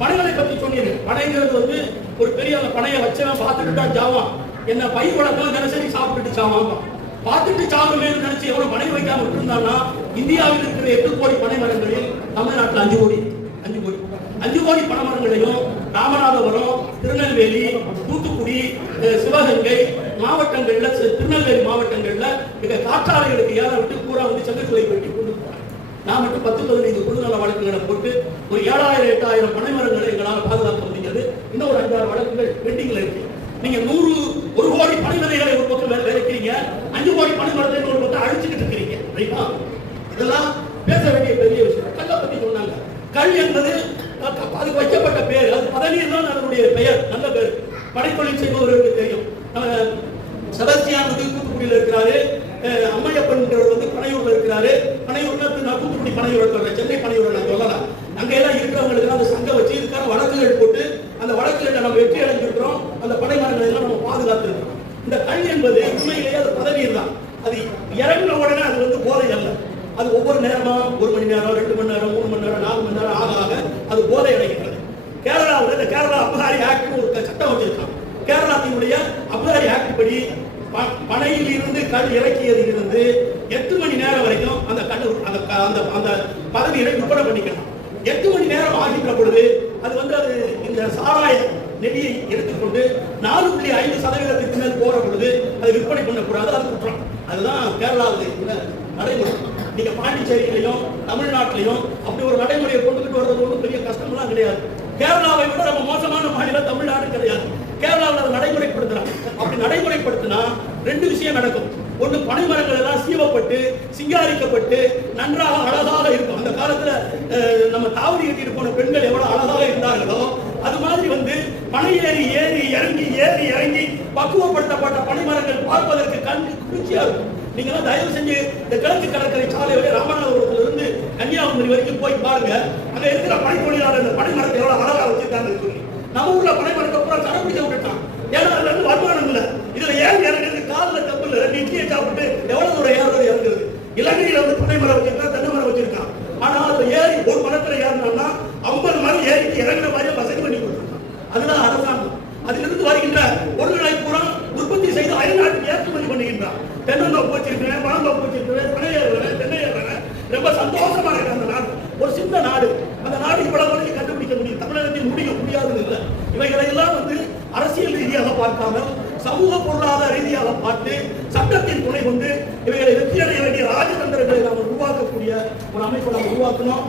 பனைகளை பத்தி சொன்னீங்க. பனைங்கிறது வந்து ஒரு பெரிய பனையை வச்சவன் பார்த்துக்கிட்டா ஜாவான், என்ன பயிர் வளர்க்கலாம் தினசரி சாப்பிட்டுட்டு சாவான். பார்த்துட்டு சாகுமே நினைச்சு எவ்வளவு பனை வைக்காம விட்டுருந்தான்னா, இந்தியாவில் இருக்கிற 8 கோடி பனை மரங்களில் தமிழ்நாட்டில் 5 கோடி பனை மரங்களையும் ராமநாதபுரம், திருநெல்வேலி, தூத்துக்குடி, சிவகங்கை மாவட்டங்கள்ல, திருநெல்வேலி மாவட்டங்கள்ல காற்றாலைகளுக்கு ஏற விட்டு பூரா வந்து செங்கற்களை வெட்டி கொண்டு போறாங்க. நான் மட்டும் 10-15 பொதுநல வழக்குகளை போட்டு ஒரு 7000-8000 பனை மரங்களை எங்களால் பாதுகாக்க முடியாது. இன்னும் ஒரு 5-6 வழக்குகள் பெண்டிங்ல இருக்கு. நீங்க 1 கோடி பனை விதைகளை ஒரு பக்கம் விதைக்கிறீங்க, 5 கோடி பனை மரத்தை ஒரு பக்கம் அழிச்சுக்கிட்டு இருக்கிறீங்க. ரைட்டா? இதெல்லாம் பேச வேண்டிய பெரிய விஷயம். கல்லை பத்தி சொன்னாங்க. கல் என்பது அதுக்கு வைக்கப்பட்ட பேர், அது பதநீர் தான் அதனுடைய பெயர், நல்ல பேர். படைத்தொழில் செய்பவர்களுக்கு தெரியும். செபஸ்டியான் வந்து தூத்துக்குடியில் இருக்கிறாரு, அம்மையப்பன் வந்து பனையூர்ல இருக்கிறாரு. பனையூர்ல நான் தூத்துக்குடி பனையூர் சொல்றேன், சென்னை பனையூர் நான் சொல்லலாம். அங்கெல்லாம் இருக்கிறவங்களுக்கு அந்த சங்கம் வச்சு இதுக்கான வழக்குகள் போட்டு அந்த வழக்குகளை நம்ம வெற்றி அடைஞ்சிருக்கிறோம். அந்த பனை மரங்களை எல்லாம் நம்ம பாதுகாத்துருக்கிறோம். இந்த கல் என்பது உண்மையிலேயே அது பதநீர் தான். அது இறங்கின உடனே அது வந்து போதை அல்ல. அது ஒவ்வொரு நேரமா 1 மணி நேரம், 2 மணி நேரம், 3 மணி நேரம், 4 மணி நேரம் ஆக ஆக அது போதை அடைகிறது. கேரளாவில் இந்த கேரளா அபகாரி ஆக்ட் ஒரு சட்டம் வச்சிருக்காங்க. கேரளாத்தினுடைய அபகாரி ஆக்ட் படி பனையில் இருந்து கல் இறக்கியதில் இருந்து 8 மணி நேரம் வரைக்கும் அந்த கல் அந்த பதநீரை விற்பனை பண்ணிக்கலாம். 8 மணி நேரம் ஆகின்ற பொழுது அது வந்து அது இந்த சாராய நெடியை எடுத்துக்கொண்டு 4.5% மேல் போற பொழுது அதை விற்பனை பண்ணக்கூடாது, அது குற்றம். அதுதான் கேரளாவில் நடைமுறை. நீங்க பாண்டிச்சேரியிலையும் தமிழ்நாட்டிலையும் அப்படி ஒரு நடைமுறையை கொண்டுகிட்டு வர்றது ஒன்றும் பெரிய கஷ்டம்லாம் கிடையாது. கேரளாவை விட நம்ம மோசமான மாநிலம் தமிழ்நாடு கிடையாது. கேரளாவில் அதை நடைமுறைப்படுத்துறாங்க. அப்படி நடைமுறைப்படுத்தினா 2 விஷயம் நடக்கும். ஒன்று, பனை மரங்கள் எல்லாம் சீவப்பட்டு சிங்காரிக்கப்பட்டு நன்றாக அழகாக இருக்கும். அந்த காலத்துல நம்ம தாவரி கட்டிட்டு போன பெண்கள் எவ்வளவு அழகாக இருந்தார்களோ அது மாதிரி வந்து பனை ஏறி இறங்கி பக்குவப்படுத்தப்பட்ட பனை மரங்கள் பார்ப்பதற்கு கண் குளிர்ச்சியா இருக்கும். நீங்க தயவு செஞ்சு இந்த கிழக்கு கடற்கரை சாலை வரை ராமநாதபுரத்துல இருந்து கன்னியாகுமரி வரைக்கும் போய் பாருங்க. அங்க இருக்கிற பனை தொழிலாளர் இந்த பனை மரத்தை எவ்வளவு அழகா வச்சிருக்காங்க சொல்லி. நம்ம ஊர்ல பனை மரத்தை பூரா கடைபிடிக்க விட்டுட்டான். ஏன்னா அதுல இருந்து வருமானம் இல்லை. இதுல ஏன் இறங்குறது? காதுல தப்புல இட்லியை சாப்பிட்டு எவ்வளவு தூரம் ஏறுறது இறங்குறது. இலங்கையில வந்து பனை மரம் வச்சிருக்கான், தென்னை மரம் வச்சிருக்கான். ஆனா அதுல ஏறி ஒரு மரத்துல ஏறினா 50 மரம் ஏறிட்டு இறங்குற மாதிரியே வசதி பண்ணி கொடுத்துருக்கான். அதுதான் அரசாங்கம். அதிலிருந்து வருகின்ற பொருட்களை பூரா உற்பத்தி செய்து அயல்நாட்டுக்கு ஏற்றுமதி பண்ணுகின்றான். தென்னந்தோப்பு வச்சிருக்கிறேன், பழந்தோப்பு வச்சிருக்கிறேன், பனை ஏறுறேன், தென்னை ஏறுறேன். ரொம்ப சந்தோஷமா இருக்கு அந்த நாடு. ஒரு சின்ன நாடு. அந்த நாடு இவ்வளவு வரைக்கும் கண்டுபிடிக்க முடியும். தமிழகத்தில் முடியாது இல்லை. இவைகளை எல்லாம் வந்து அரசியல் ரீதியாக பார்க்காமல் சமூக பொருளாதார ரீதியாக பார்த்து சட்டத்தின் துணை கொண்டு இவைகளை வெற்றி அடைய வேண்டிய ராஜதந்திரங்களை நாம் உருவாக்கக்கூடிய ஒரு அமைப்பை நாம் உருவாக்கணும்.